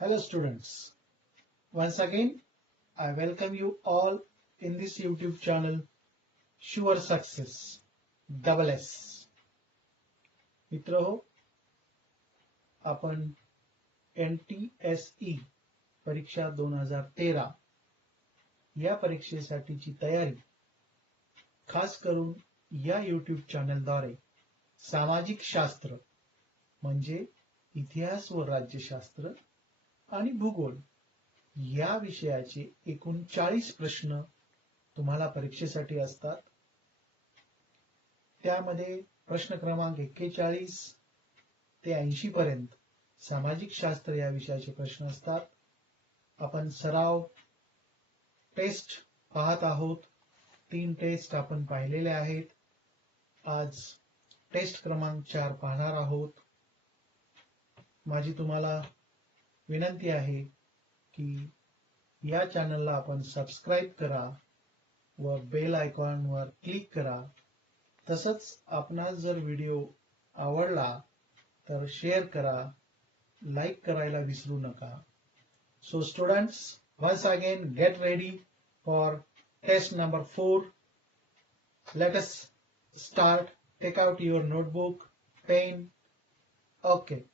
Hello students, once again I welcome you all in this YouTube channel Sure Success Double S. मित्र हो, आपण NTSE परीक्षा 2013 या परीक्षेसाठीची तयारी खास करून या YouTube चॅनलद्वारे सामाजिक शास्त्र म्हणजे इतिहास व राज्यशास्त्र आणि भूगोल या विषयाचे एकूण 40 प्रश्न तुम्हाला परीक्षेसाठी असतात. त्यामध्ये प्रश्न क्रमांक 41 ते 80 पर्यंत सामाजिक शास्त्र या विषयाचे प्रश्न असतात. आपण सराव टेस्ट पाहत आहोत. 3 टेस्ट आपण पाहिलेले आहेत. आज टेस्ट क्रमांक 4 पाहणार आहोत. माझी तुम्हाला विनंती आहे की या चॅनलला आपण सबस्क्राईब करा व बेल आयकॉनवर क्लिक करा. तसंच आपणास जर व्हिडिओ आवडला तर शेअर करा, लाईक करायला विसरू नका. So students, once again get ready for test number 4. Let us start. Take out your notebook, pen. Okay.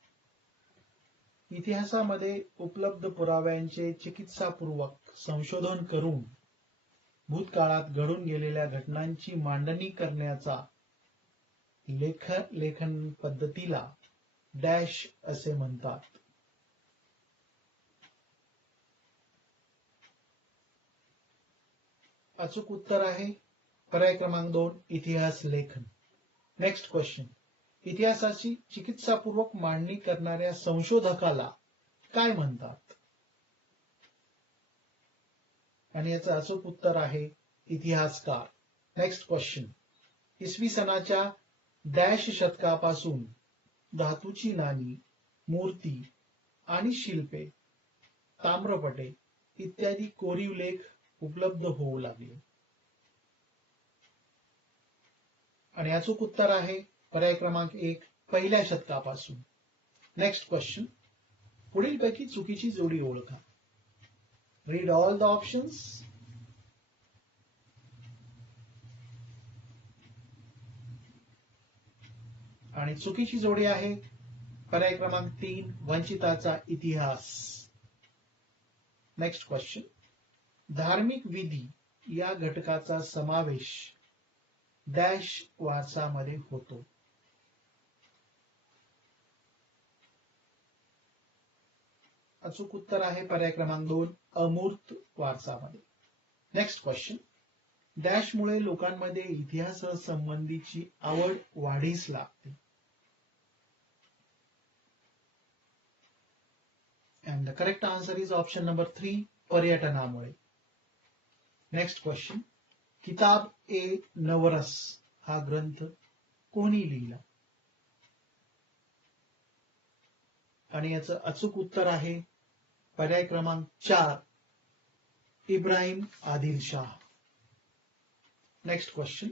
इतिहासामध्ये उपलब्ध पुराव्यांचे चिकित्सापूर्वक संशोधन करून भूतकाळात घडून गेलेल्या घटनांची मांडणी करण्याचा लेखन पद्धतीला डॅश असे म्हणतात. अचूक उत्तर आहे पर्याय क्रमांक 2 इतिहास लेखन. Next question. इतिहासाची चिकित्सापूर्वक मांडणी करणाऱ्या संशोधकाला काय म्हणतात? आणि याचं अचूक उत्तर आहे इतिहासकार. Next question. इसवी सनाच्या डॅश शतकापासून धातूची नाणी, मूर्ती आणि शिल्पे, ताम्रपटे इत्यादी कोरीव लेख उपलब्ध होऊ लागले. आणि अचूक उत्तर आहे पर्याय क्रमांक 1 पहिल्या शतकापासून. Next question. पुढीलपैकी चुकीची जोडी ओळखा. Read all the options. आणि चुकीची जोडी आहे पर्याय क्रमांक 3 वंचिताचा इतिहास. Next question. धार्मिक विधी या घटकाचा समावेश डॅश वारसामध्ये होतो. अचूक उत्तर आहे पर्याय क्रमांक 2 अमूर्त वारसामध्ये. Next question. डॅशमुळे लोकांमध्ये इतिहासासंबंधीची आवड वाढीस लागते. And the correct answer is option number 3 पर्यटनामुळे. Next question. किताब ए नवरस हा ग्रंथ कोणी लिहिला? आणि याचं अचूक उत्तर आहे पर्याय क्रमांक 4 इब्राहिम आदिल शाह. Next question.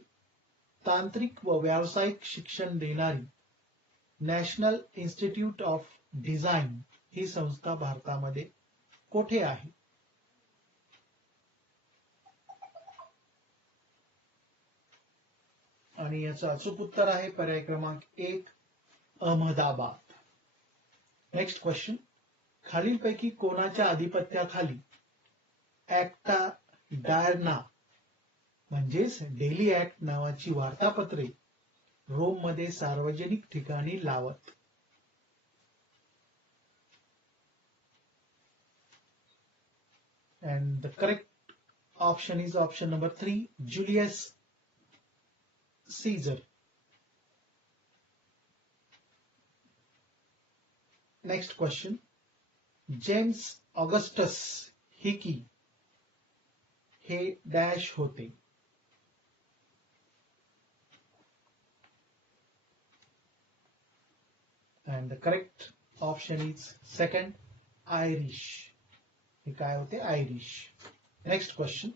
तांत्रिक व व्यावसायिक शिक्षण देणारी नॅशनल इन्स्टिट्यूट ऑफ डिझाईन ही संस्था भारतामध्ये कोठे आहे? आणि याचं अचूक उत्तर आहे पर्याय क्रमांक 1 अहमदाबाद. Next question. खालीलपैकी कोणाच्या अधिपत्याखाली ऍक्टा डायर्ना म्हणजेच डेली ऍक्ट नावाची वार्तापत्रे रोम मध्ये सार्वजनिक ठिकाणी लावत? And the correct option is option number 3 Julius Caesar. Next question. James Augustus Hicky हे डॅश होते. And the correct option is second Irish. हे काय होते? आयरिश. Next question.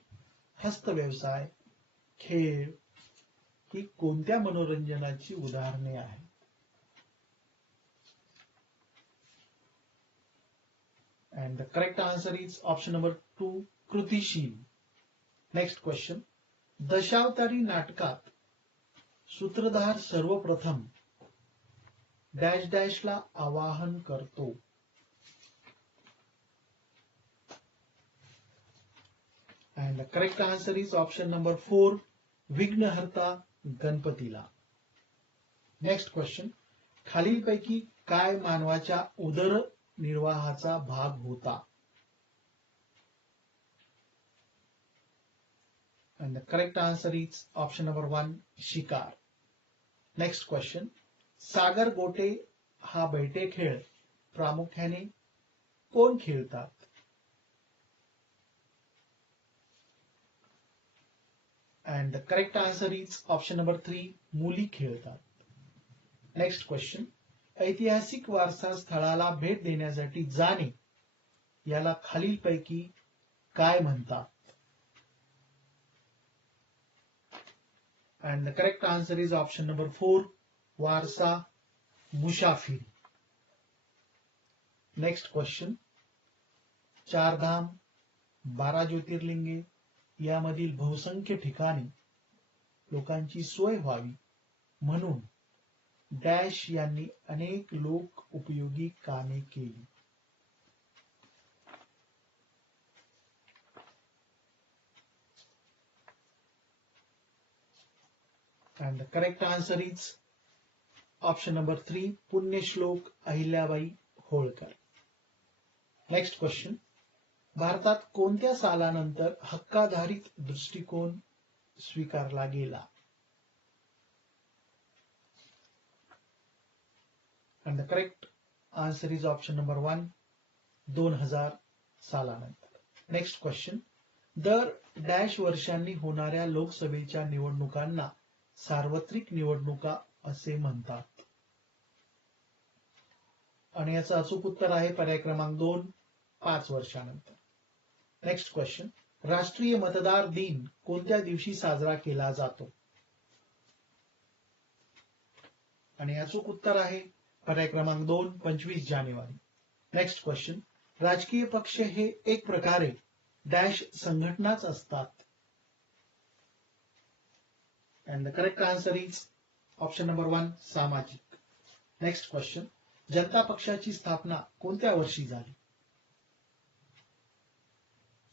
हस्त व्यवसाय, खेळ ही कोणत्या मनोरंजनाची उदाहरणे आहेत? And the correct answer is option number 2, कृतिशील. Next question. दशावतारी नाटकात सूत्रधार सर्वप्रथम डॅश डॅशला आवाहन करतो. And the correct answer is option number 4, विघ्नहर्ता गणपतीला. Next question. खालीलपैकी काय मानवाच्या उदरनिर्वाहाचा भाग होता? And the correct answer is option number 1, शिकार. Next question. सागर गोटे हा बैठे खेळ प्रामुख्याने कोण खेळतात? And the correct answer is option number 3, मुली खेळतात. Next question. ऐतिहासिक वारसा स्थळाला भेट देण्यासाठी जाणे याला खालीलपैकी काय म्हणतात? And the correct answer is option number 4, वारसा मुसाफिरी. Next question. चारधाम, 12 ज्योतिर्लिंगे यामधील बहुसंख्य ठिकाणी लोकांची सोय व्हावी म्हणून डॅश यांनी अनेक लोक उपयोगी कामे केली. And the correct answer is option number 3, Punyashlok Ahilyabai Holkar. Next question. भारतात कोणत्या सालानंतर हक्काधारित दृष्टिकोन स्वीकारला गेला? And the correct answer is option number 1, 2000 सालानंतर. Next question. दर डॅश वर्षांनी होणाऱ्या लोकसभेच्या निवडणुकांना सार्वत्रिक निवडणुका असे म्हणतात. आणि याचं अचूक उत्तर आहे पर्याय क्रमांक 2, 5 वर्षानंतर. Next question. राष्ट्रीय मतदार दिन कोणत्या दिवशी साजरा केला जातो? आणि अचूक उत्तर आहे पर्याय क्रमांक 2, 25 जानेवारी. Next question. राजकीय पक्ष हे एक प्रकारे डॅश संघटनाच असतात. And the correct answer is option number 1, सामाजिक. Next question. जनता पक्षाची स्थापना कोणत्या वर्षी झाली?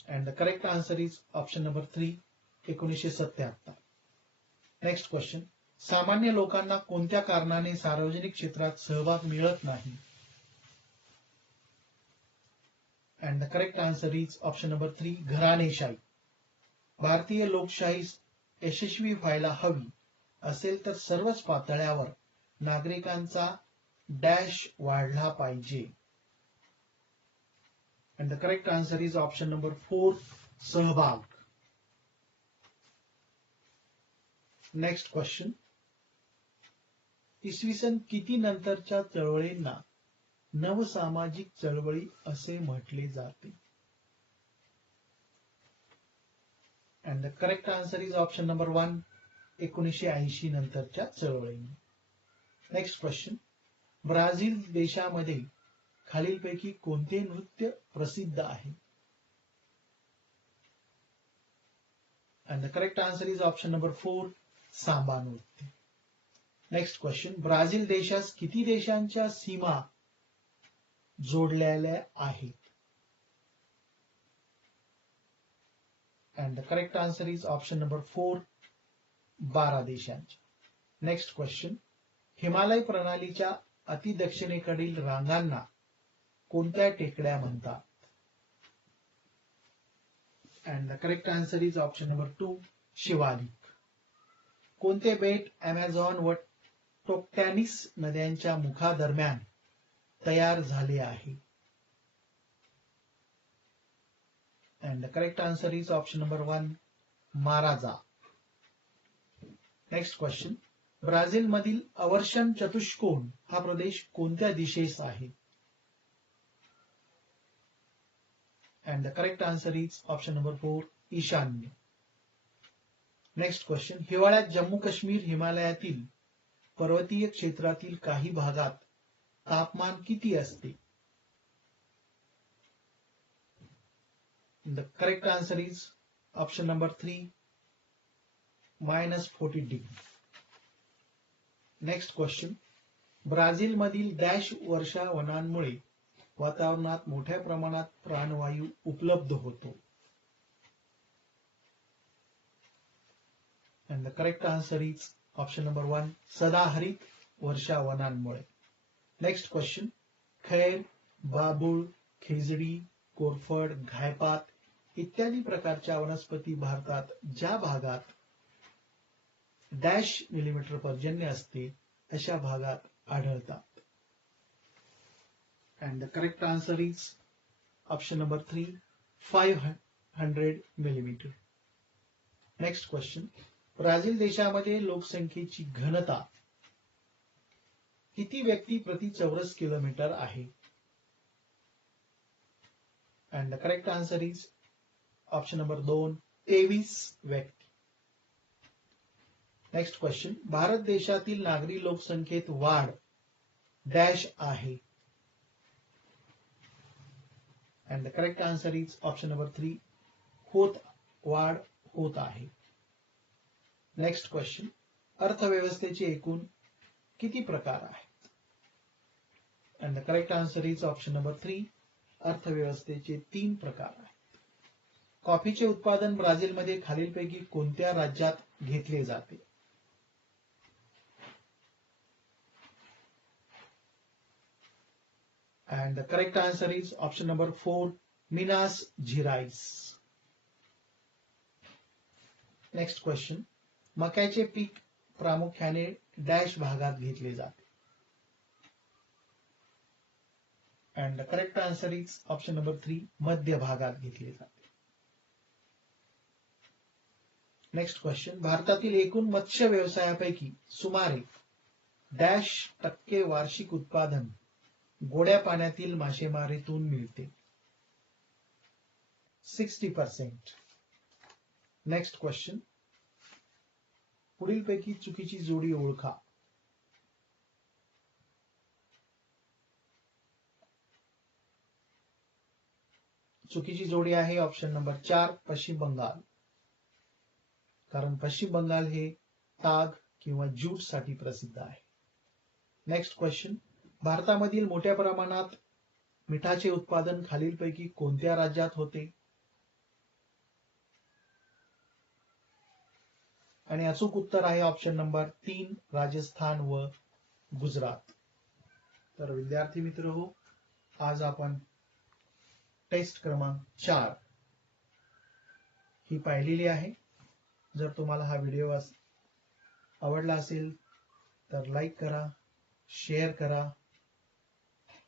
And the correct answer is option number 3, 1977. Next question. सामान्य लोकांना कोणत्या कारणाने सार्वजनिक क्षेत्रात सहभाग मिळत नाही? And the correct answer is option number 3, घराणेशाही. भारतीय लोकशाही यशस्वी व्हायला हवी असेल तर सर्वच पातळ्यावर नागरिकांचा डॅश वाढला पाहिजे. And the correct answer is option number 4, सहभाग. Next question. इसवी सन किती नंतरच्या चळवळींना नवसामाजिक चळवळी असे म्हटले जाते? And the correct answer is option number 1, 1980 नंतरच्या चळवळींना. Next question. ब्राझील देशामध्ये खालीलपैकी कोणते नृत्य प्रसिद्ध आहे? And the correct answer is option number 4, Samba नृत्य. Next question. ब्राझील देशास किती देशांच्या सीमा जोडलेल्या आहेत? And the correct answer is option number 4, 12 देशांच्या. Next question. हिमालय प्रणालीच्या अतिदक्षिणेकडील रांगांना कोणत्या टेकड्या म्हणतात? And the correct answer is option number 2, Shivalik. कोणते बेट अमेझॉन व टोक्टॅनिस नद्यांच्या मुखादरम्यान तयार झाले आहे? And the correct answer is option number 1, माराजा. Next question. ब्राझील मधील अवर्षण चतुष्कोन हा प्रदेश कोणत्या दिशेस आहे? And the correct answer is option number 4, ईशान्य. Next question. हिवाळ्यात जम्मू काश्मीर हिमालयातील पर्वतीय क्षेत्रातील काही भागात तापमान किती असते? The correct answer is option number 3, -40 degree. Next question. Brazil मधील डॅश वर्षावनांमुळे वातावरणात मोठ्या प्रमाणात प्राणवायू उपलब्ध होतो. And the correct answer is option number 1, सदाहरित वर्षावनांमुळे. Next question. खैर, बाबूळ, खेजडी, कोरफड, घायपात इत्यादी प्रकारच्या वनस्पती भारतात ज्या भागात डॅश मिलीमीटर पर्जन्य असते अशा भागात आढळतात. And the correct answer is option number 3, 500 millimeter. Next question. Brazil देशामध्ये लोकसंख्येची घनता किती व्यक्ती प्रति चौरस किलोमीटर आहे? And the correct answer is option number 2, 23 व्यक्ती. Next question. भारत देशातील नागरी लोकसंख्येत वाढ डॅश आहे. And the correct answer is option number 3, वाढ होत आहे. Next question. अर्थव्यवस्थेचे एकूण किती प्रकार आहेत? And the correct answer is option number 3, अर्थव्यवस्थेचे 3 प्रकार आहेत. कॉफीचे उत्पादन ब्राझीलमध्ये खालीलपैकी कोणत्या राज्यात घेतले जाते? And the correct answer is option number 4, Minas Gerais. Next question. मक्याचे पीक प्रामुख्याने डॅश भागात घेतले जाते? And the correct answer is option number 3, मध्य भागात घेतले जाते. Next question. भारतातील एकूण मत्स्य व्यवसायापैकी सुमारे डॅश टक्के वार्षिक उत्पादन गोड्या पाण्यातील मासेमारीतून मिळते? 60%. Next question. पुढीलपैकी चुकीची जोडी ओळखा. चुकीची जोडी आहे ऑप्शन नंबर 4, पश्चिम बंगाल. कारण पश्चिम बंगाल हे ताग किंवा ज्यूट साठी प्रसिद्ध आहे. Next question. भारतामधील मोठ्या प्रमाणात मिठाचे उत्पादन खालीलपैकी कोणत्या राज्यात होते? आणि अचूक उत्तर आहे ऑप्शन नंबर 3, राजस्थान व गुजरात. तर विद्यार्थी मित्र हो, आज आपण टेस्ट क्रमांक 4 ही पाहिलेली आहे. जर तुम्हाला हा व्हिडिओ आवडला असेल तर लाईक करा, शेअर करा.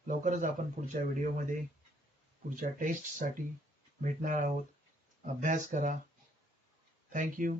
लवकरच आपण पुढच्या व्हिडिओमध्ये पुढच्या टेस्टसाठी भेटणार आहोत. अभ्यास करा. थँक्यू.